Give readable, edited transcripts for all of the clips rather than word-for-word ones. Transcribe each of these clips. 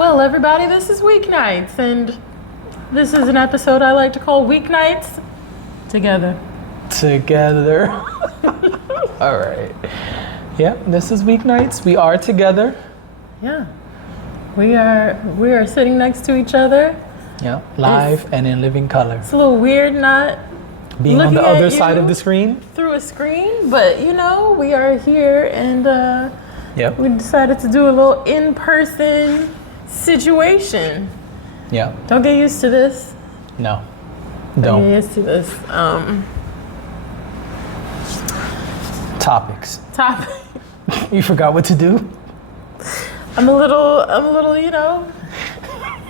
Well, everybody, this is Weeknights, and this is an episode I like to call Weeknights Together. Together. All right. Yeah, this is Weeknights. We are together. Yeah. We are sitting next to each other. Yeah, live and in living color. It's a little weird not being on the other side of the screen. Through a screen, but you know, we are here and yep. We decided to do a little in-person situation. Yeah. Don't get used to this. No. Don't get used to this. Topics. You forgot what to do? I'm a little, you know,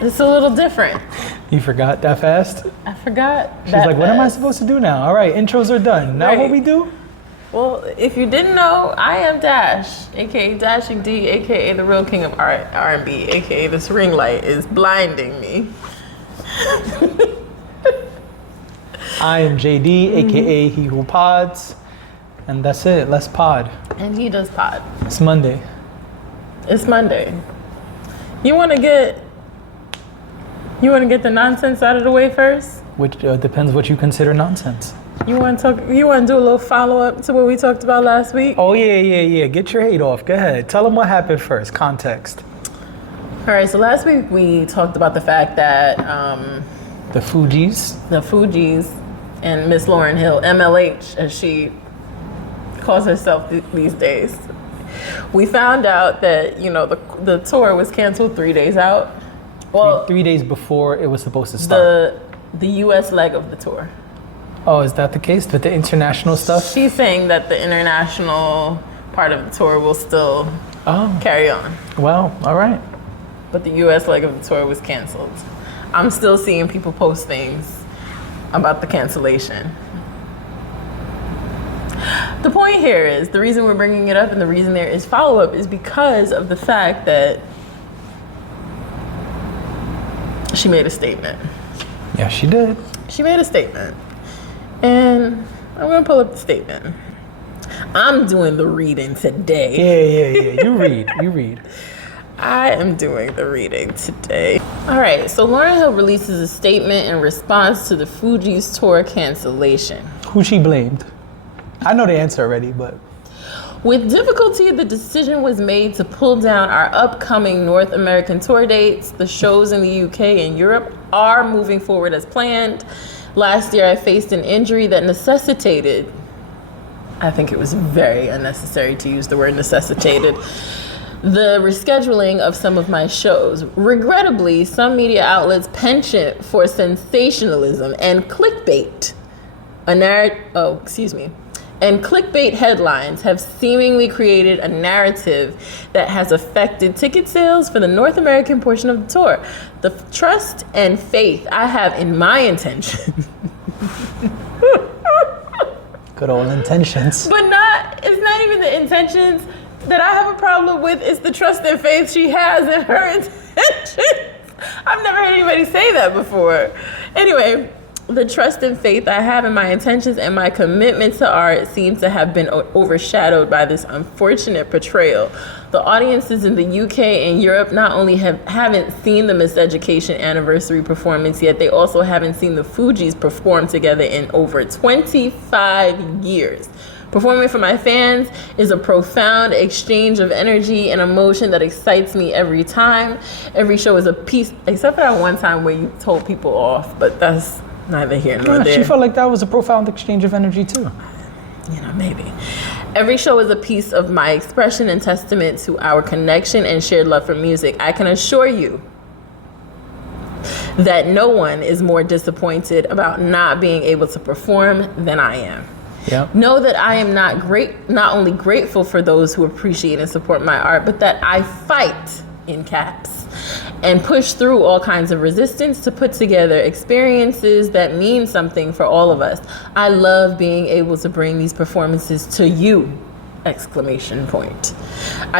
it's a little different. You forgot that fast? I forgot. She's like, what am I supposed to do now? All right, intros are done. Now what we do? Well, if you didn't know, I am Dash, aka Dashing D, aka the real king of R&B, aka this ring light is blinding me. I am JD, aka he who pods, and that's it. Let's pod. And he does pod. It's Monday. It's Monday. You want to get the nonsense out of the way first? Which depends what you consider nonsense. You want to do a little follow-up to what we talked about last week? Oh, yeah. Get your hate off. Go ahead. Tell them what happened first. Context. All right, so last week we talked about the fact that the Fugees and Miss Lauryn Hill, MLH, as she calls herself these days, we found out that, you know, the tour was canceled 3 days out. Well, 3 days before it was supposed to start. The U.S. leg of the tour. Oh, is that the case with the international stuff? She's saying that the international part of the tour will still carry on. Well, all right. But the U.S. leg of the tour was canceled. I'm still seeing people post things about the cancellation. The point here is, the reason we're bringing it up and the reason there is follow-up is because of the fact that she made a statement. Yeah, she did. She made a statement. And I'm going to pull up the statement. I'm doing the reading today. Yeah. You read. I am doing the reading today. All right, so Lauryn Hill releases a statement in response to the Fugees tour cancellation. Who she blamed? I know the answer already, but... With difficulty, the decision was made to pull down our upcoming North American tour dates. The shows in the UK and Europe are moving forward as planned. Last year, I faced an injury that necessitated, I think it was very unnecessary to use the word necessitated, the rescheduling of some of my shows. Regrettably, some media outlets penchant for sensationalism and clickbait. And clickbait headlines have seemingly created a narrative that has affected ticket sales for the North American portion of the tour. The trust and faith I have in my intention. Good old intentions. But it's not even the intentions that I have a problem with. It's the trust and faith she has in her intentions. I've never heard anybody say that before. Anyway, the trust and faith I have in my intentions and my commitment to art seems to have been overshadowed by this unfortunate portrayal. The audiences in the UK and Europe not only haven't seen the Miseducation anniversary performance yet, they also haven't seen the Fugees perform together in over 25 years. Performing for my fans is a profound exchange of energy and emotion that excites me every time. Every show is a piece, except for that one time where you told people off, but that's neither here nor there. She felt like that was a profound exchange of energy too. You know, maybe. Every show is a piece of my expression and testament to our connection and shared love for music. I can assure you that no one is more disappointed about not being able to perform than I am. Yep. Know that I am not only grateful for those who appreciate and support my art, but that I fight, in caps, and push through all kinds of resistance to put together experiences that mean something for all of us. I love being able to bring these performances to you! ! I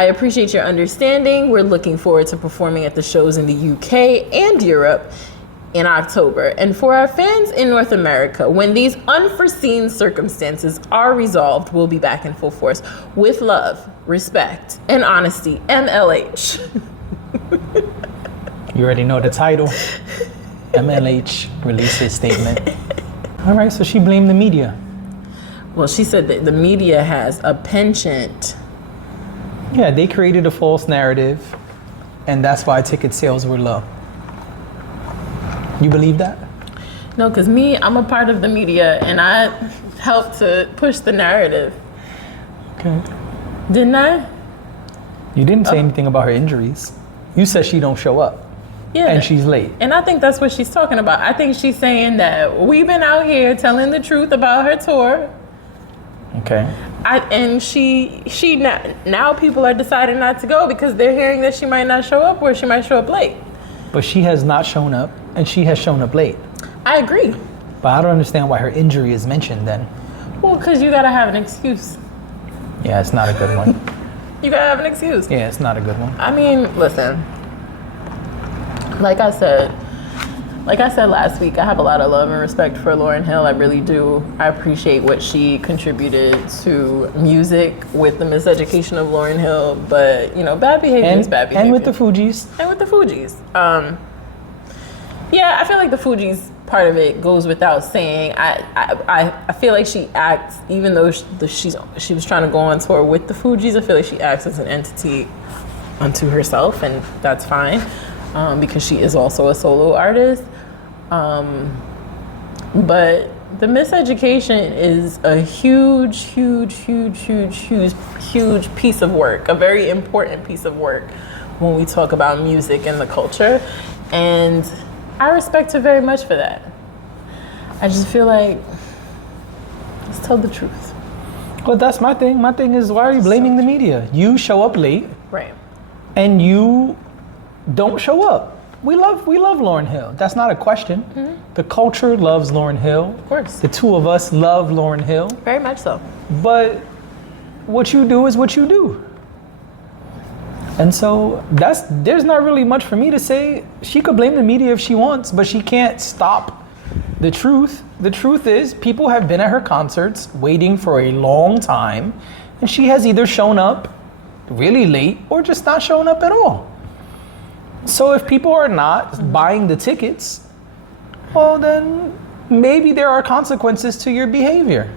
appreciate your understanding. We're looking forward to performing at the shows in the UK and Europe in October. And for our fans in North America, when these unforeseen circumstances are resolved, we'll be back in full force. With love, respect, and honesty, MLH. You already know the title. MLH releases statement. All right, so she blamed the media. Well, she said that the media has a penchant. Yeah, they created a false narrative, and that's why ticket sales were low. You believe that? No, because I'm a part of the media, and I helped to push the narrative. Okay. Didn't I? You didn't say anything about her injuries. You said she don't show up. Yeah. And she's late. And I think that's what she's talking about. I think she's saying that we've been out here telling the truth about her tour. Okay. And she now people are deciding not to go because they're hearing that she might not show up or she might show up late. But she has not shown up, and she has shown up late. I agree. But I don't understand why her injury is mentioned then. Well, because you gotta have an excuse. Yeah, it's not a good one. You gotta have an excuse. Yeah, it's not a good one. I mean, listen. Like I said last week, I have a lot of love and respect for Lauryn Hill. I really do. I appreciate what she contributed to music with the miseducation of Lauryn Hill. But, you know, bad behavior is bad behavior. And with the Fugees. Yeah, I feel like the Fugees part of it goes without saying. I feel like she acts, even though she was trying to go on tour with the Fugees, I feel like she acts as an entity unto herself, and that's fine. Because she is also a solo artist. But the miseducation is a huge piece of work, a very important piece of work when we talk about music and the culture. And I respect her very much for that. I just feel like, let's tell the truth. Well, that's my thing. My thing is, why are you blaming the media? You show up late. Right. And you don't show up. We love Lauryn Hill. That's not a question. Mm-hmm. The culture loves Lauryn Hill. Of course. The two of us love Lauryn Hill. Very much so. But what you do is what you do. And so there's not really much for me to say. She could blame the media if she wants, but she can't stop the truth. The truth is, people have been at her concerts waiting for a long time, and she has either shown up really late or just not showing up at all. So if people are not buying the tickets, well, then maybe there are consequences to your behavior.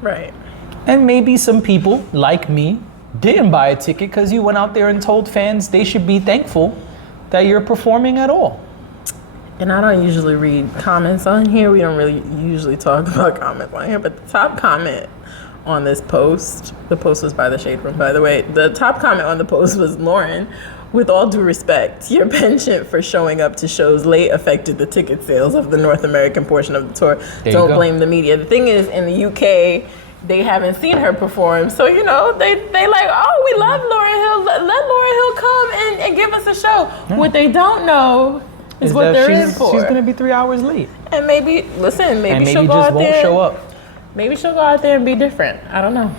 Right. And maybe some people, like me, didn't buy a ticket because you went out there and told fans they should be thankful that you're performing at all. And I don't usually read comments on here. We don't really usually talk about comments on here, but the top comment on this post, the post was by the Shade Room, by the way. The top comment on the post was, Lauryn, with all due respect, your penchant for showing up to shows late affected the ticket sales of the North American portion of the tour. Don't blame the media. The thing is, in the UK, they haven't seen her perform. So, you know, they like, oh, we love Lauryn Hill. Let Lauryn Hill come and give us a show. Yeah. What they don't know is what they're in for. She's going to be 3 hours late. And maybe she'll go out there. Won't show up. Maybe she'll go out there and be different. I don't know.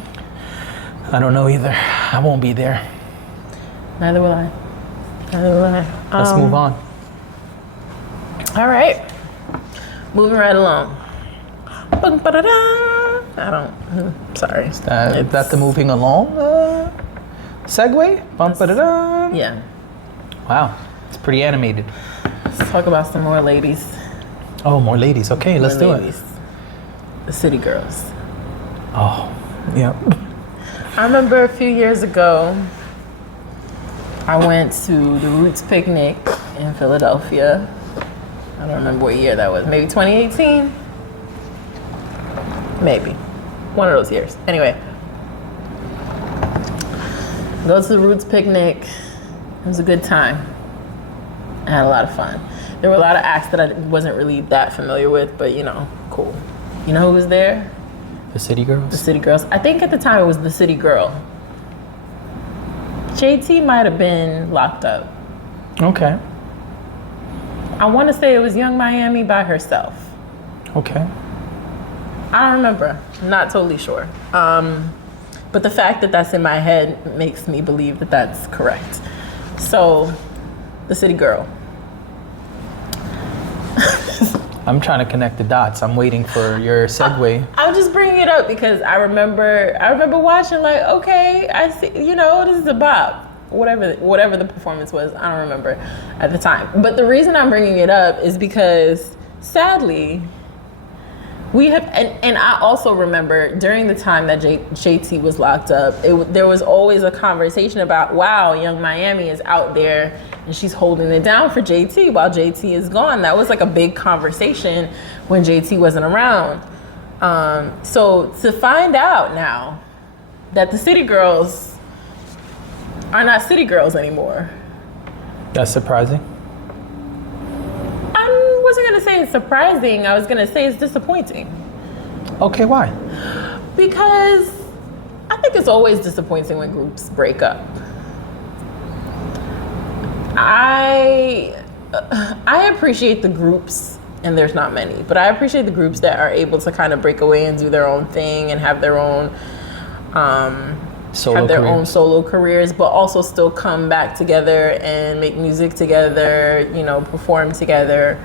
I don't know either. I won't be there. Neither will I. Let's move on. All right. Moving right along. Sorry. Is that the moving along segue? Yeah. Wow. It's pretty animated. Let's talk about some more ladies. Oh, more ladies. Okay, let's do it. The City Girls. Oh, yeah. I remember a few years ago, I went to the Roots picnic in Philadelphia. I don't remember what year that was. Maybe 2018? Maybe. One of those years. Anyway. Go to the Roots picnic. It was a good time. I had a lot of fun. There were a lot of acts that I wasn't really that familiar with, but you know, cool. You know who was there? The City Girls? The City Girls. I think at the time it was the City Girl. JT might have been locked up. Okay. I want to say it was Young Miami by herself. Okay. I don't remember. I'm not totally sure. But the fact that that's in my head makes me believe that that's correct. So, the City Girl. I'm trying to connect the dots. I'm waiting for your segue. I'm just bringing it up because I remember watching like, okay, I see, you know, this is a bop. whatever the performance was. I don't remember at the time. But the reason I'm bringing it up is because sadly, we have, and I also remember during the time that JT was locked up, there was always a conversation about, wow, Young Miami is out there and she's holding it down for JT while JT is gone. That was like a big conversation when JT wasn't around. So to find out now that the City Girls are not City Girls anymore. That's surprising. I wasn't gonna say it's surprising. I was gonna say it's disappointing. Okay, why? Because I think it's always disappointing when groups break up. I appreciate the groups, and there's not many, but I appreciate the groups that are able to kind of break away and do their own thing and have their own own solo careers, but also still come back together and make music together, perform together.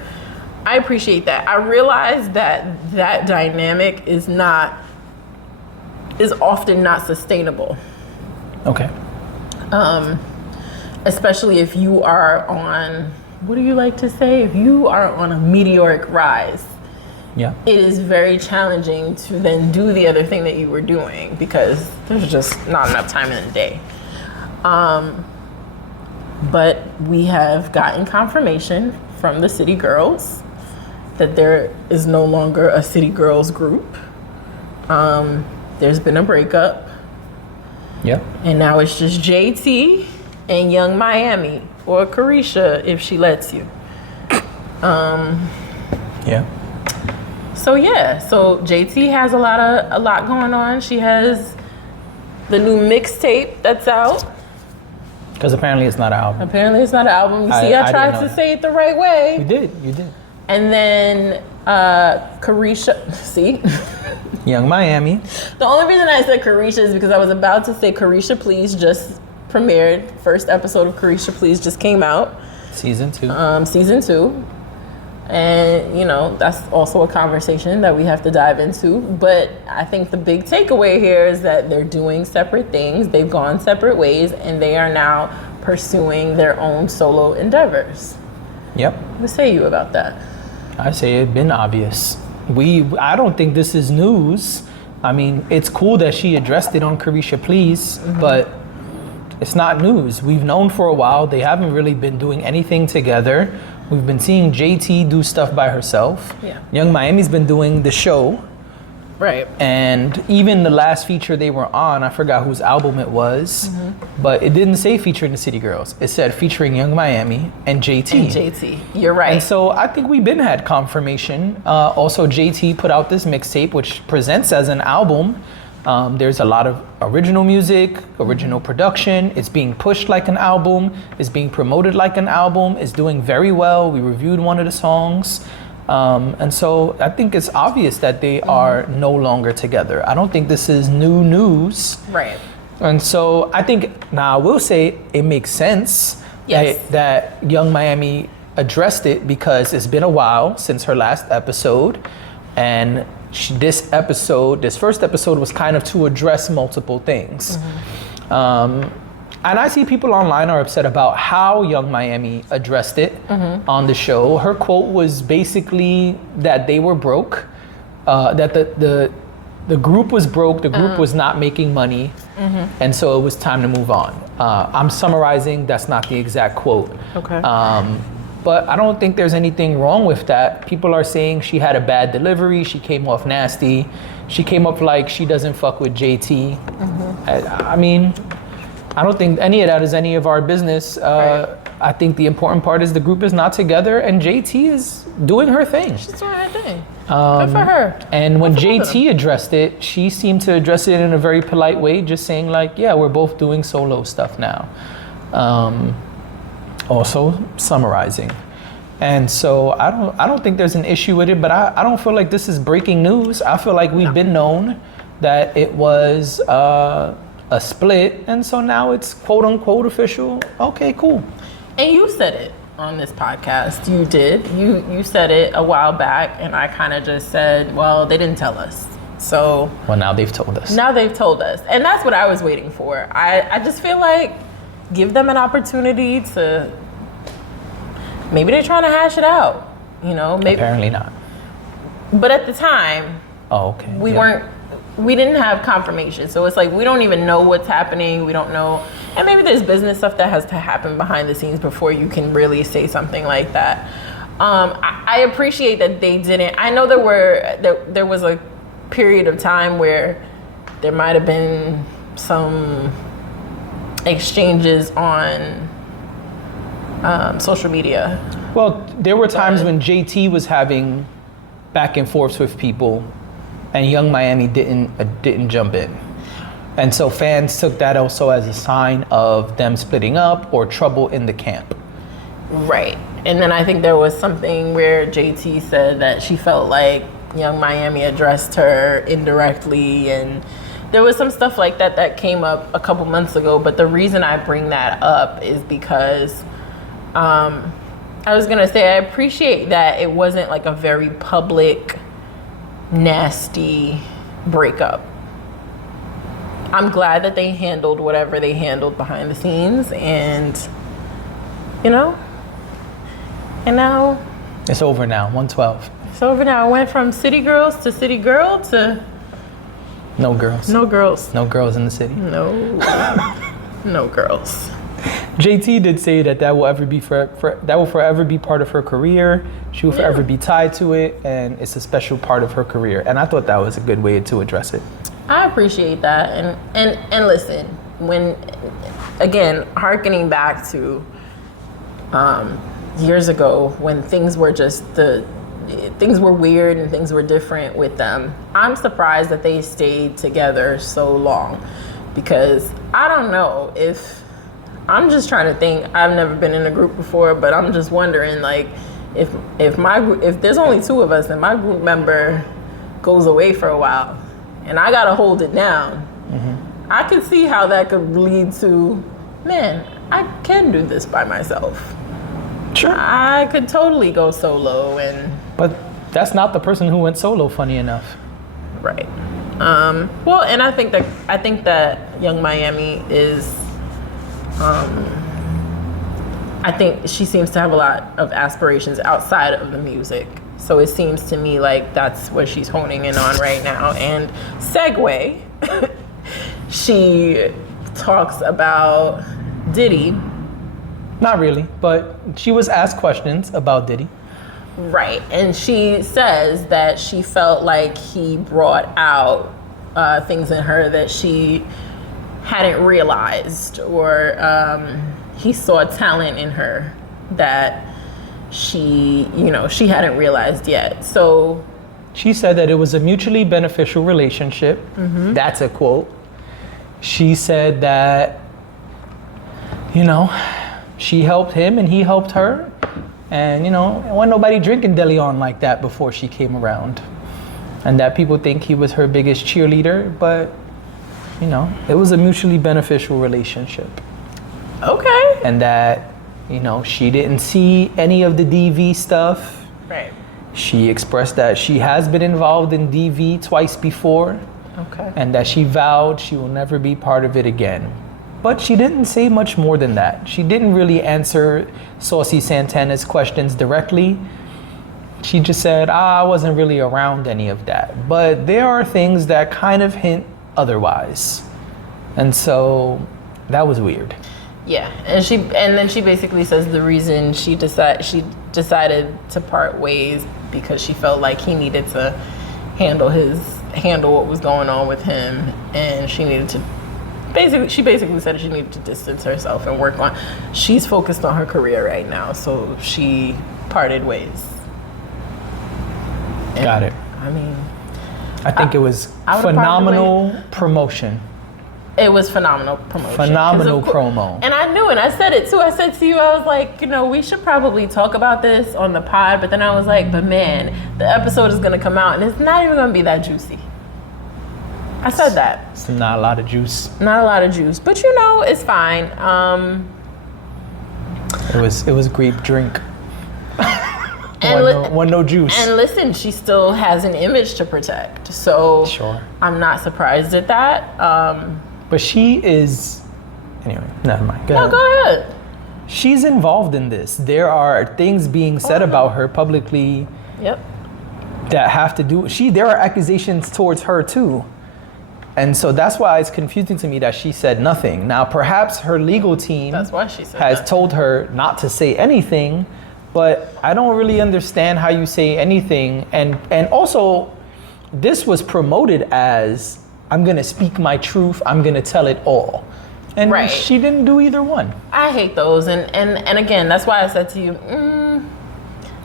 I appreciate that. I realize that dynamic is often not sustainable. Okay. Especially if you are on, what do you like to say? If you are on a meteoric rise. Yeah. It is very challenging to then do the other thing that you were doing because there's just not enough time in the day. But we have gotten confirmation from the City Girls that there is no longer a City Girls group. There's been a breakup. Yep. And now it's just JT and Young Miami, or Caresha if she lets you. Yeah. So JT has a lot going on. She has the new mixtape that's out. Because apparently it's not an album. You see, I tried to say it the right way. You did. And then Caresha, see? Young Miami. The only reason I said Caresha is because I was about to say Caresha Please just premiered. First episode of Caresha Please just came out. Season 2. And, that's also a conversation that we have to dive into. But I think the big takeaway here is that they're doing separate things. They've gone separate ways, and they are now pursuing their own solo endeavors. Yep. What say you about that? I say it's been obvious. I don't think this is news. I mean, it's cool that she addressed it on Caresha Please, but it's not news. We've known for a while. They haven't really been doing anything together. We've been seeing JT do stuff by herself. Yeah. Young Miami's been doing the show. Right. And even the last feature they were on, I forgot whose album it was, but it didn't say featuring the City Girls. It said featuring Young Miami and JT. You're right. And so I think we've been had confirmation. Also, JT put out this mixtape, which presents as an album. There's a lot of original music, original production. It's being pushed like an album. It's being promoted like an album. It's doing very well. We reviewed one of the songs. And so I think it's obvious that they are no longer together. I don't think this is new news. Right. And so I think, now I will say it makes sense that Young Miami addressed it because it's been a while since her last episode. And this first episode was kind of to address multiple things. And I see people online are upset about how Young Miami addressed it on the show. Her quote was basically that they were broke, that the group was broke, the group was not making money, and so it was time to move on. I'm summarizing, that's not the exact quote. Okay. But I don't think there's anything wrong with that. People are saying she had a bad delivery, she came off nasty, she came up like she doesn't fuck with JT. I mean, I don't think any of that is any of our business. Right. I think the important part is the group is not together and JT is doing her thing. She's doing her thing. Good for her. And when JT addressed it, she seemed to address it in a very polite way, just saying like, yeah, we're both doing solo stuff now. Also summarizing. And so I don't think there's an issue with it, but I don't feel like this is breaking news. I feel like we've been known that it was a split, and so now it's quote unquote official. Okay, cool. And you said it on this podcast. You did. You said it a while back, and I kind of just said, well, they didn't tell us. So well, now they've told us. And that's what I was waiting for. I just feel like give them an opportunity to, maybe they're trying to hash it out, you know? Maybe. Apparently not. But at the time, okay. We didn't have confirmation. So it's like, we don't even know what's happening. We don't know. And maybe there's business stuff that has to happen behind the scenes before you can really say something like that. I appreciate that they didn't. I know there was a period of time where there might have been some exchanges on social media. Well, there were times when JT was having back and forths with people, and Young Miami didn't jump in, and so fans took that also as a sign of them splitting up or trouble in the camp. Right. And then I think there was something where JT said that she felt like Young Miami addressed her indirectly, and there was some stuff like that came up a couple months ago. But the reason I bring that up is because I was gonna say I appreciate that it wasn't like a very public, nasty breakup. I'm glad that they handled whatever they handled behind the scenes, and you know, and now it's over now. 112. It's over now. I went from City Girls to City Girl to no girls. No girls. No girls in the city. No. No girls. JT did say that will forever be part of her career. She will forever be tied to it, and it's a special part of her career. And I thought that was a good way to address it. I appreciate that, and listen, when again hearkening back to years ago when things were just things were weird and things were different with them. I'm surprised that they stayed together so long, because I don't know if. I'm just trying to think. I've never been in a group before, but I'm just wondering, like, if there's only two of us and my group member goes away for a while, and I gotta hold it down, I could see how that could lead to, man, I can do this by myself. Sure. I could totally go solo, but that's not the person who went solo. Funny enough. Right. Well, and I think that Young Miami is. I think she seems to have a lot of aspirations outside of the music. So it seems to me like that's what she's honing in on right now. And segue, she talks about Diddy. Not really, but she was asked questions about Diddy. Right, and she says that she felt like he brought out things in her that she hadn't realized, or he saw talent in her that she hadn't realized yet. So she said that it was a mutually beneficial relationship. That's a quote. She said that, she helped him and he helped her, and it wasn't nobody drinking De Leon like that before she came around, and that people think he was her biggest cheerleader, but it was a mutually beneficial relationship. Okay. And that, she didn't see any of the DV stuff. Right. She expressed that she has been involved in DV twice before. Okay. And that she vowed she will never be part of it again. But she didn't say much more than that. She didn't really answer Saucy Santana's questions directly. She just said, I wasn't really around any of that. But there are things that kind of hint otherwise, and so that was weird. Yeah, and then she basically says the reason she decided to part ways because she felt like he needed to handle what was going on with him, and she basically said she needed to distance herself and work on. She's focused on her career right now, so she parted ways. And, got it. I mean, I think it was phenomenal promotion. It was phenomenal promotion. Phenomenal promo. And I knew, and I said it too. I said to you, I was like, we should probably talk about this on the pod. But then I was like, but man, the episode is going to come out and it's not even going to be that juicy. I said that. It's not a lot of juice. Not a lot of juice. But it's fine. It was grape drink. And no juice. And listen, she still has an image to protect. So sure. I'm not surprised at that. But she is Anyway, never mind. No, go ahead. She's involved in this. There are things being said about her publicly Yep. that have to do. There are accusations towards her too, and so that's why it's confusing to me that she said nothing. Now, perhaps her legal team That's why she said has that. told her not to say anything, but I don't really understand how you say anything. And also, this was promoted as, I'm gonna speak my truth, I'm gonna tell it all. And Right. she didn't do either one. I hate those, and again, that's why I said to you,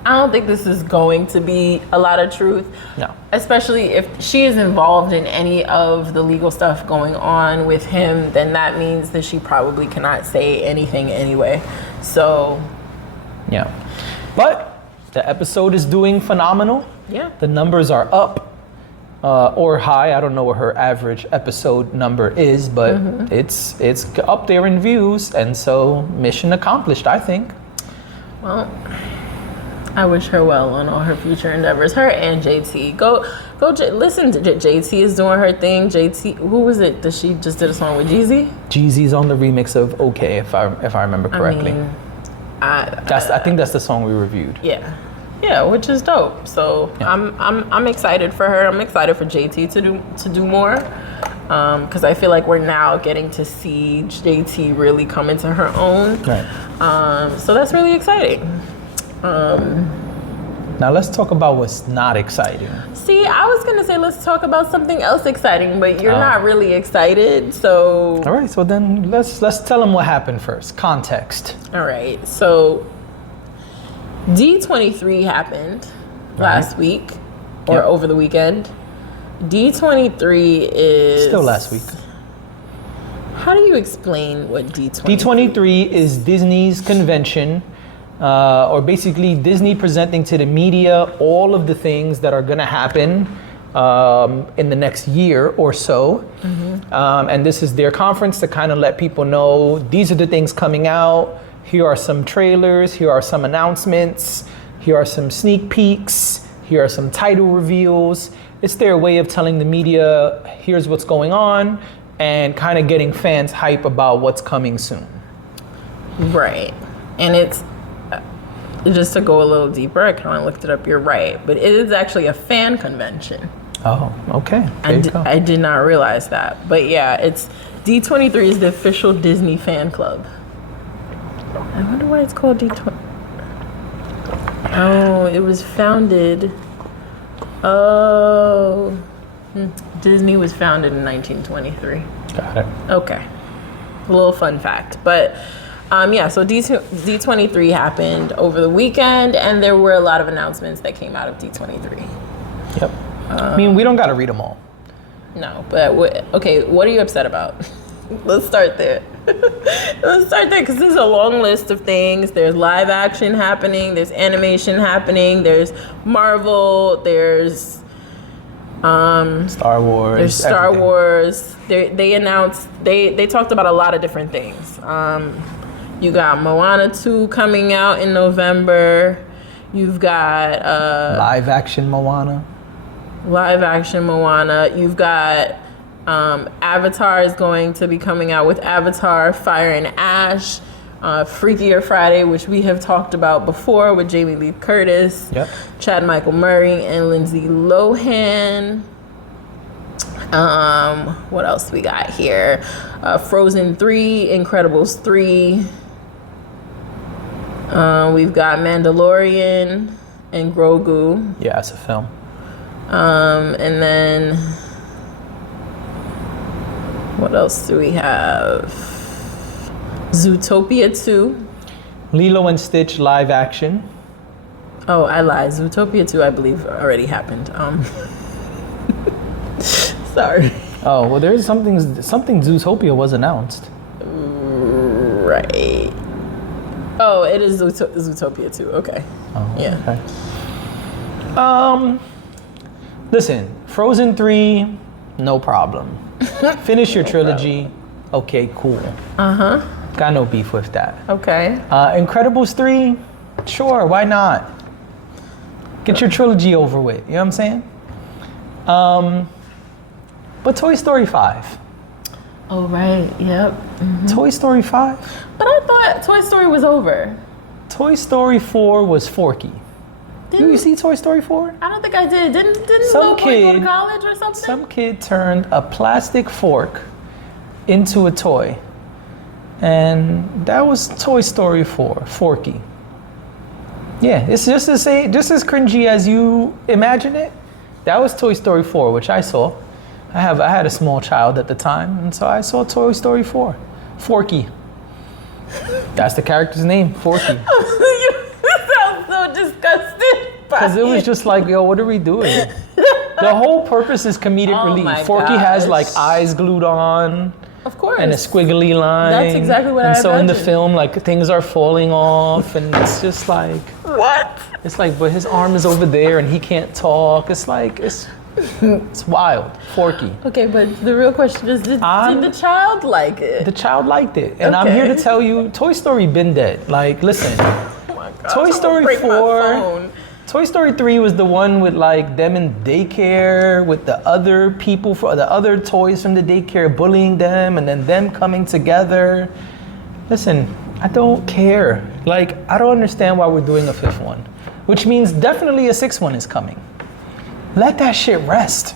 I don't think this is going to be a lot of truth. No. Especially if she is involved in any of the legal stuff going on with him, then that means that she probably cannot say anything anyway. So, Yeah. But the episode is doing phenomenal. yeah. The numbers are up or high. I don't know what her average episode number is, but it's up there in views. And so mission accomplished, I think. Well, I wish her well on all her future endeavors. Her and JT. Go listen to JT is doing her thing. JT, who was it that she just did a song with Jeezy? Jeezy's on the remix of OK, if I remember correctly. I think that's the song we reviewed. Yeah, which is dope. So Yeah. I'm excited for her. I'm excited for JT to do more, because I feel like we're now getting to see JT really come into her own. Right. So that's really exciting. Now let's talk about what's not exciting. See, I was gonna say let's talk about something else exciting, but you're not really excited. So All right, so then let's tell them what happened first. Context. all right. So D23 happened last week or Yep. over the weekend. D23 is Still last week. How do you explain what D23? D23 is Disney's convention, or basically Disney presenting to the media all of the things that are going to happen in the next year or so. And this is their conference to kind of let people know these are the things coming out. Here are some trailers. Here are some announcements. Here are some sneak peeks. Here are some title reveals. It's their way of telling the media, here's what's going on, and kind of getting fans hype about what's coming soon. Right. And it's just to go a little deeper, I kind of looked it up. You're right, but it is actually a fan convention. Oh, okay. There you go. I did not realize that. But yeah, it's D23 is the official Disney fan club. I wonder why it's called D20. Oh, it was founded. Oh, Disney was founded in 1923. Got it. Okay, a little fun fact. But yeah, so D23 happened over the weekend, and there were a lot of announcements that came out of D23. Yep. I mean, we don't got to read them all. No, but what are you upset about? Let's start there. Let's start there because there's a long list of things. There's live action happening. There's animation happening. There's Marvel. There's Star Wars. There's Star everything. Wars. They announced they talked about a lot of different things. You got Moana 2 coming out in November. You've got Live action Moana. You've got Avatar is going to be coming out with Avatar, Fire and Ash. Freakier Friday, which we have talked about before with Jamie Lee Curtis, Yep. Chad Michael Murray, and Lindsay Lohan. What else we got here? Frozen 3, Incredibles 3. We've got Mandalorian and Grogu. Yeah, it's a film. And then what else do we have? Zootopia 2. Lilo and Stitch live action. Oh, I lied. Zootopia 2, I believe, already happened. Sorry. Oh, well, there's something Zootopia was announced. Right. Oh, it is Zootopia 2. Okay. Oh, Yeah. okay. Listen, Frozen 3, no problem. Finish your trilogy. Okay, cool. Got no beef with that. Okay. Incredibles 3, sure, why not? Get your trilogy over with, you know what I'm saying? But Toy Story 5. Oh, right. Yep. Toy Story 5. But I thought Toy Story was over. Toy Story 4 was Forky. You see Toy Story 4? I don't think I did. Didn't Some little boy go to college or something? Some kid turned a plastic fork into a toy. And that was Toy Story 4, Forky. Yeah, it's just as cringy as you imagine it. That was Toy Story 4, which I saw. I had a small child at the time, and so I saw Toy Story 4. Forky. That's the character's name, Forky. You sound so disgusted. Because it was just like, yo, what are we doing? The whole purpose is comedic relief. Forky has like eyes glued on. Of course. And a squiggly line. That's exactly what I imagined. And so in the film, like things are falling off, and it's just like, what? It's like, but his arm is over there, and he can't talk. It's like, it's wild. Forky. Okay, but the real question is, did the child like it? The child liked it, and I'm here to tell you, Toy Story been dead. Like, listen, oh my God, Toy Story 4. Toy Story 3 was the one with like them in daycare with the other people, for the other toys from the daycare bullying them, and then them coming together. Listen, I don't care. Like, I don't understand why we're doing a 5th one, which means definitely a 6th one is coming. Let that shit rest.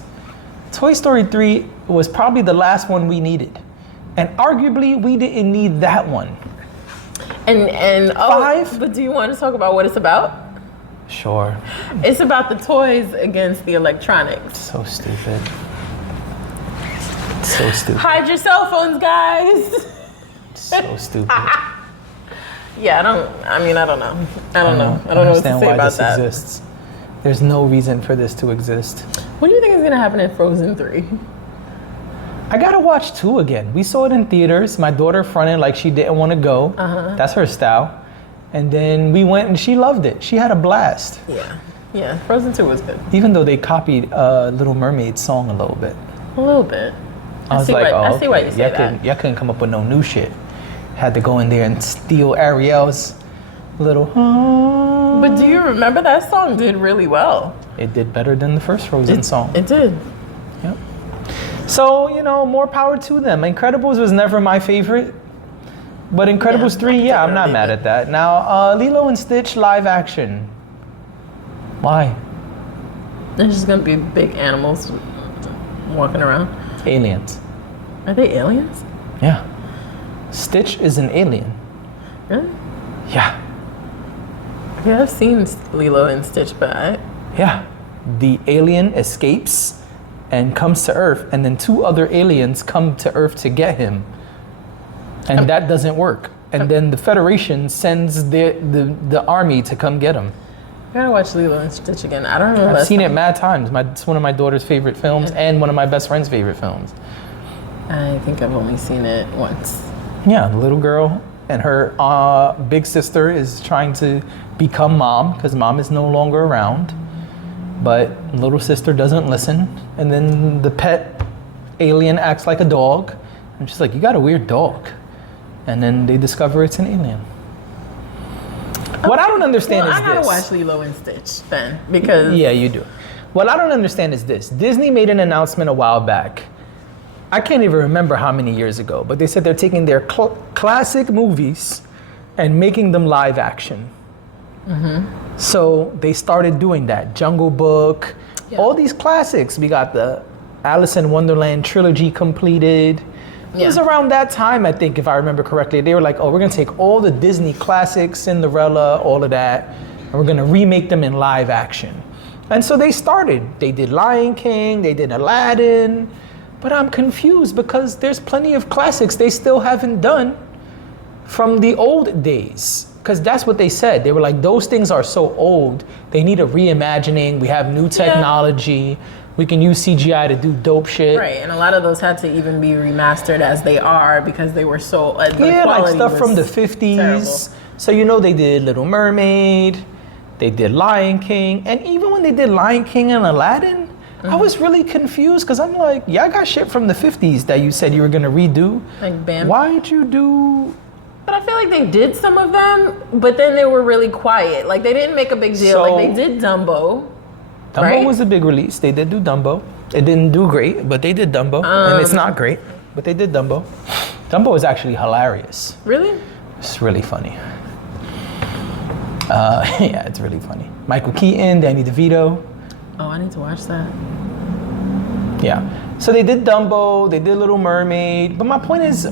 Toy Story 3 was probably the last one we needed. And arguably, we didn't need that one. And 5? But do you want to talk about what it's about? Sure. It's about the toys against the electronics. So stupid. So stupid. Hide your cell phones, guys. So stupid. Yeah, I don't know. I don't know what to say about that. Exists. There's no reason for this to exist. What do you think is gonna happen in Frozen 3? I gotta watch 2 again. We saw it in theaters. My daughter fronted like she didn't want to go. That's her style. And then we went and she loved it. She had a blast. Yeah, Frozen 2 was good. Even though they copied Little Mermaid's song a little bit. A little bit. I see why you say that. Y'all couldn't come up with no new shit. Had to go in there and steal Ariel's little. But do you remember that song did really well? It did better than the first Frozen song. It did. Yep. So, more power to them. Incredibles was never my favorite. But Incredibles 3, I'm not mad at that. Now, Lilo and Stitch live action. Why? There's just gonna be big animals walking around. Aliens. Are they aliens? Yeah. Stitch is an alien. Really? Yeah. Yeah, I've seen Lilo and Stitch, but Yeah. The alien escapes and comes to Earth, and then 2 other aliens come to Earth to get him. And that doesn't work. And then the Federation sends the army to come get him. I gotta watch Lilo and Stitch again. I don't remember. I've seen it mad times. It's one of my daughter's favorite films and one of my best friend's favorite films. I think I've only seen it once. Yeah, the little girl and her big sister is trying to become mom because mom is no longer around. But little sister doesn't listen. And then the pet alien acts like a dog. And she's like, you got a weird dog. And then they discover it's an alien. What I don't understand is this. I gotta watch Lilo and Stitch then, because... Yeah, you do. What I don't understand is this. Disney made an announcement a while back. I can't even remember how many years ago, but they said they're taking their classic movies and making them live action. So they started doing that. Jungle Book, all these classics. We got the Alice in Wonderland trilogy completed. It was around that time, I think, if I remember correctly. They were like, oh, we're going to take all the Disney classics, Cinderella, all of that, and we're going to remake them in live action. And so they started. They did Lion King, they did Aladdin, but I'm confused because there's plenty of classics they still haven't done from the old days. Because that's what they said. They were like, those things are so old, they need a reimagining. We have new technology. We can use CGI to do dope shit. Right, and a lot of those had to even be remastered as they are because they were so... like stuff from the 50s. Terrible. So they did Little Mermaid, they did Lion King, and even when they did Lion King and Aladdin, I was really confused because I'm like, y'all got shit from the 50s that you said you were gonna redo. Like Bam. Why'd you do... But I feel like they did some of them, but then they were really quiet. Like they didn't make a big deal. Like they did Dumbo. Dumbo was a big release. They did do Dumbo. It didn't do great, but they did Dumbo, and it's not great. but they did Dumbo. Dumbo is actually hilarious. Really? It's really funny. Yeah, it's really funny. Michael Keaton, Danny DeVito. Oh, I need to watch that. Yeah. So they did Dumbo, they did Little Mermaid, but my point is,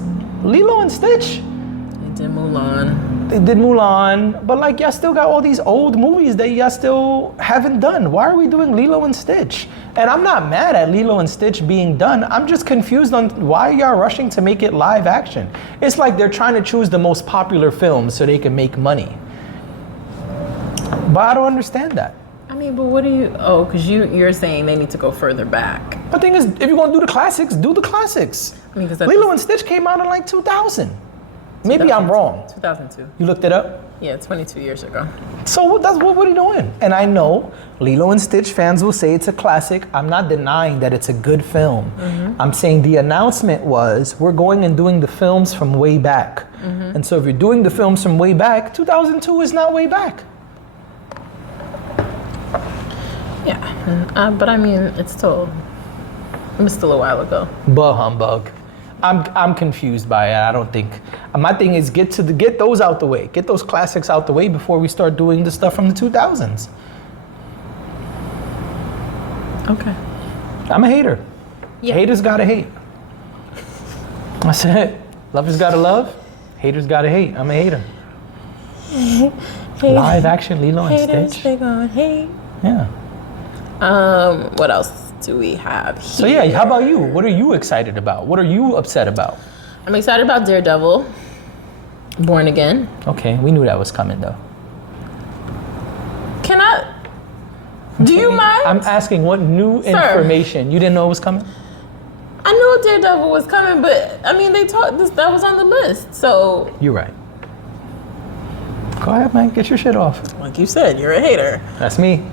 Lilo and Stitch. They did Mulan. They did Mulan, but like y'all still got all these old movies that y'all still haven't done. Why are we doing Lilo and Stitch? And I'm not mad at Lilo and Stitch being done. I'm just confused on why y'all rushing to make it live action. It's like they're trying to choose the most popular films so they can make money. But I don't understand that. I mean, but what do you? Oh, because you're saying they need to go further back. The thing is, if you're gonna do the classics, do the classics. I mean, because Lilo and Stitch came out in like 2000. Maybe I'm wrong. 2002. You looked it up? Yeah, 22 years ago. So what are you doing? And I know Lilo and Stitch fans will say it's a classic. I'm not denying that it's a good film. Mm-hmm. I'm saying the announcement was we're going and doing the films from way back. Mm-hmm. And so if you're doing the films from way back, 2002 is not way back. Yeah, but I mean, it's still a while ago. Bah humbug. I'm confused by it. I don't think. My thing is get those out the way. Get those classics out the way before we start doing the stuff from the 2000s. Okay. I'm a hater. Yeah. Haters gotta hate. That's it. Lovers gotta love. Haters gotta hate. I'm a hater. Live action Lilo and Haters, Stitch. they gonna hate. Yeah. What else do we have here? So yeah, how about you? What are you excited about? What are you upset about? I'm excited about Daredevil, Born Again. Okay, we knew that was coming though. Can I? Do you mind? I'm asking what new information. You didn't know it was coming? I knew Daredevil was coming, but I mean, they talked this. That was on the list, so. You're right. Go ahead, man. Get your shit off. Like you said, you're a hater. That's me.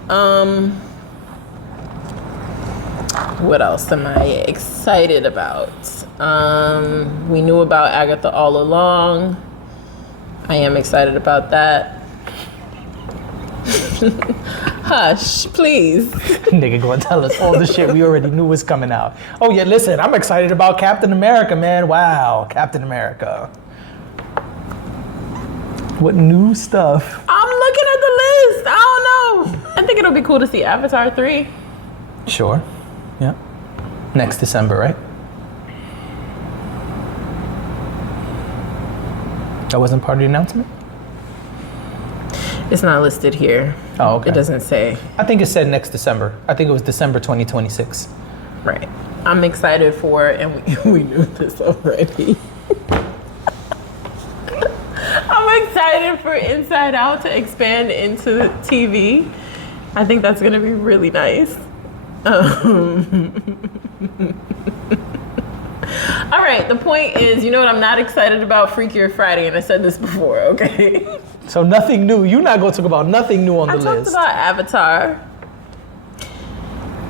What else am I excited about? We knew about Agatha all along. I am excited about that. Hush, please. Nigga gonna tell us all the shit we already knew was coming out. Oh yeah, listen, I'm excited about Captain America, man. Wow, Captain America. What new stuff? I'm looking at the list. I don't know. I think it'll be cool to see Avatar 3. Sure. Yeah. Next December, right? That wasn't part of the announcement? It's not listed here. Oh, okay. It doesn't say. I think it said next December. I think it was December 2026. Right. I'm excited for it, and we knew this already. I'm excited for Inside Out to expand into TV. I think that's going to be really nice. All right, the point is, you know what I'm not excited about? Freakier Friday, and I said this before, okay? So nothing new. You're not going to talk about nothing new on the list. I talked about Avatar.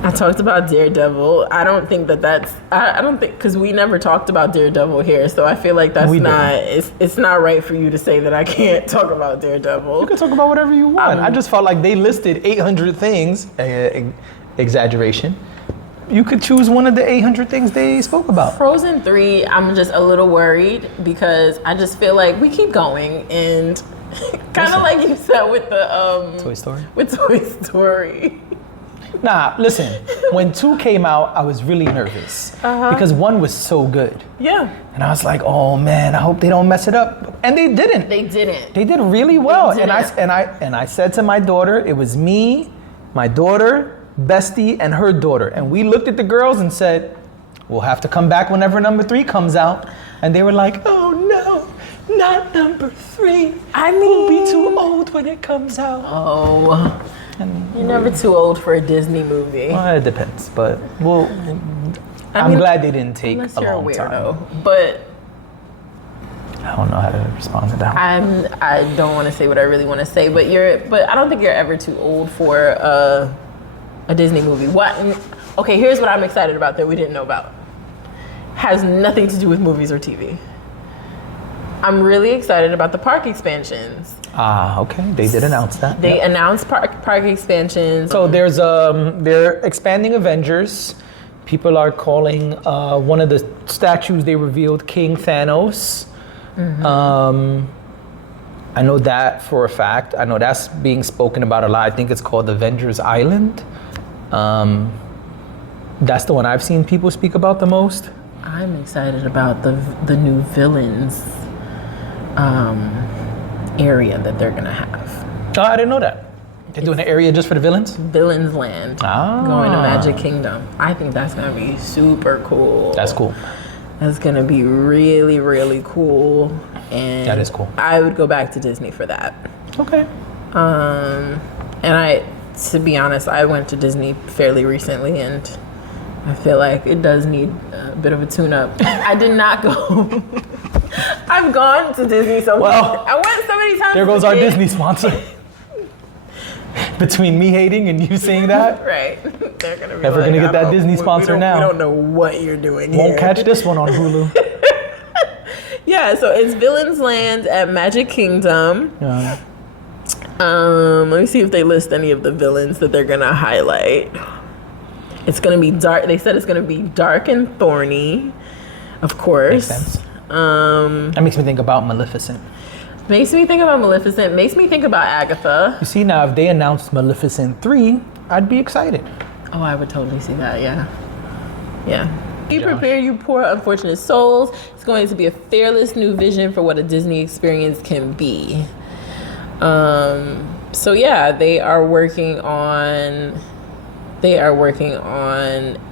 I talked about Daredevil. I don't think I don't think, because we never talked about Daredevil here, so I feel like it's not right for you to say that I can't talk about Daredevil. You can talk about whatever you want. I just felt like they listed 800 things, exaggeration. You could choose one of the 800 things they spoke about. Frozen 3, I'm just a little worried because I just feel like we keep going and kind of like you said with the Toy Story? With Toy Story. Nah, listen, when 2 came out, I was really nervous because 1 was so good. Yeah. And I was like, oh man, I hope they don't mess it up. And they didn't. They didn't. They did really well. And I said to my daughter, it was me, my daughter, Bestie, and her daughter. And we looked at the girls and said, we'll have to come back whenever number 3 comes out. And they were like, oh no, not number 3. We'll be too old when it comes out. Oh. And you're never too old for a Disney movie. Well, it depends, but I'm glad they didn't take a long time. But I don't know how to respond to that. I don't want to say what I really want to say, but I don't think you're ever too old for a Disney movie. What? Okay, here's what I'm excited about that we didn't know about. Has nothing to do with movies or TV. I'm really excited about the park expansions. Okay. They did announce that. They announced park expansions. So they're expanding Avengers. People are calling one of the statues they revealed King Thanos. I know that for a fact. I know that's being spoken about a lot. I think it's called Avengers Island. That's the one I've seen people speak about the most. I'm excited about the new villains area that they're gonna have. Oh, I didn't know that. They're doing an area just for the villains? Villains Land. Going to Magic Kingdom. I think that's gonna be super cool. That's cool. That's gonna be really, really cool. And that is cool. I would go back to Disney for that. Okay. And to be honest, I went to Disney fairly recently, and I feel like it does need a bit of a tune-up. I did not go. I've gone to Disney so much. I went so many times. There goes our Disney sponsor. Between me hating and you saying that. Right. They're gonna be never like, gonna get that Disney sponsor now. We don't know what you're doing Won't catch this one on Hulu. Yeah, so it's Villains Land at Magic Kingdom. Yeah. Let me see if they list any of the villains that they're gonna highlight. It's gonna be dark. They said it's gonna be dark and thorny, of course. Makes sense. That makes me think about Maleficent. Makes me think about Maleficent. Makes me think about Agatha. You see, now if they announced Maleficent 3, I'd be excited. Oh, I would totally see that. Yeah. Yeah. Be prepared, you poor unfortunate souls. It's going to be a fearless new vision for what a Disney experience can be. So yeah, they are working on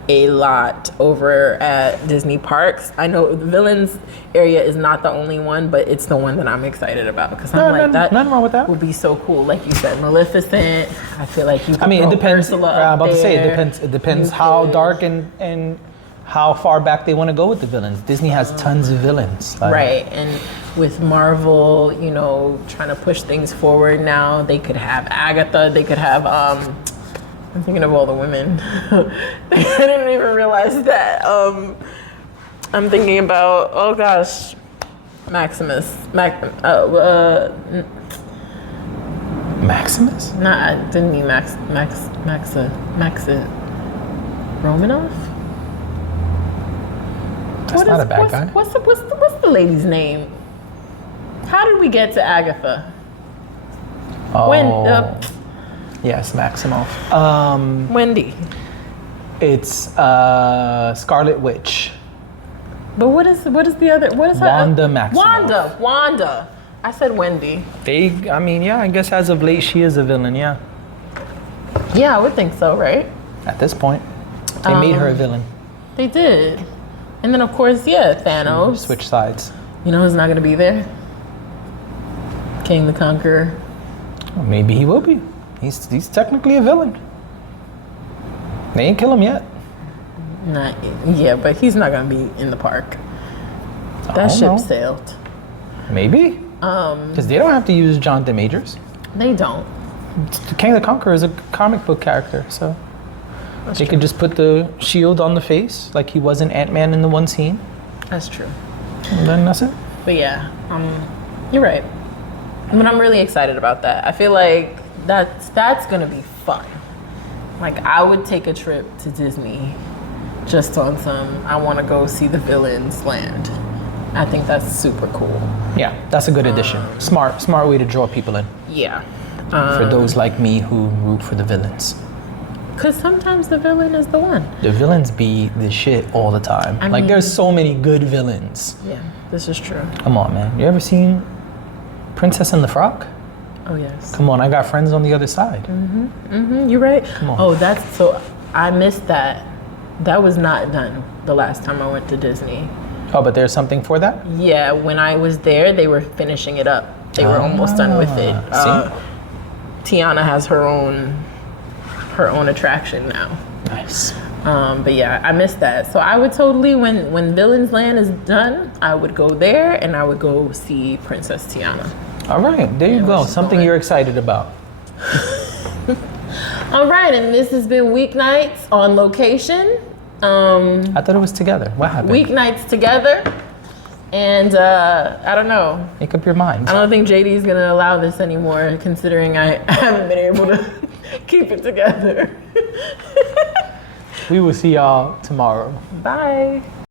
a lot over at Disney parks. I know the villains area is not the only one, but it's the one that I'm excited about because I'm nothing wrong with that. Would be so cool. Like you said, Maleficent. I feel like you could it depends. Ursula I'm about to say there. it depends how dark and how far back they want to go with the villains. Disney has tons of villains. Right, and with Marvel, trying to push things forward now, they could have Agatha, they could have, I'm thinking of all the women. I didn't even realize that. I'm thinking about, oh gosh, Maximus. Maximus? Nah, I didn't mean Maxa. Romanoff? That's not a bad guy. What's the lady's name? How did we get to Agatha? Oh. Yes, Maximoff. Wendy. It's Scarlet Witch. But what is the other? What is her? Wanda Maximoff. Wanda. I said Wendy. I guess as of late she is a villain. Yeah. Yeah, I would think so, right? At this point, they made her a villain. They did. And then of course, Thanos. Switch sides. You know who's not gonna be there? King the Conqueror. Well, maybe he will be. He's technically a villain. They ain't kill him yet. But he's not gonna be in the park. That ship sailed. Maybe. Because they don't have to use Jonathan Majors. They don't. King the Conqueror is a comic book character, so they could just put the shield on the face like he was in Ant-Man in the one scene. That's true. And then that's it. But yeah, you're right. But I'm really excited about that. I feel like that's gonna be fun. Like I would take a trip to Disney just on I want to go see the Villains Land. I think that's super cool. Yeah, that's a good addition. Smart way to draw people in. Yeah. For those like me who root for the villains. Because sometimes the villain is the one. The villains be the shit all the time. There's so many good villains. Yeah, this is true. Come on, man. You ever seen Princess and the Frog? Oh, yes. Come on, I got friends on the other side. You're right. Come on. Oh, I missed that. That was not done the last time I went to Disney. Oh, but there's something for that? Yeah, when I was there, they were finishing it up. They were almost done with it. See? Tiana has her own attraction now. Nice. But yeah, I missed that. So I would totally, when Villains Land is done, I would go there and I would go see Princess Tiana. All right, there you go. Something you're excited about. All right, and this has been Weeknights on location. I thought it was together. What happened? Weeknights together. And I don't know. Make up your mind. I don't think JD is going to allow this anymore, considering I haven't been able to keep it together. We will see y'all tomorrow. Bye.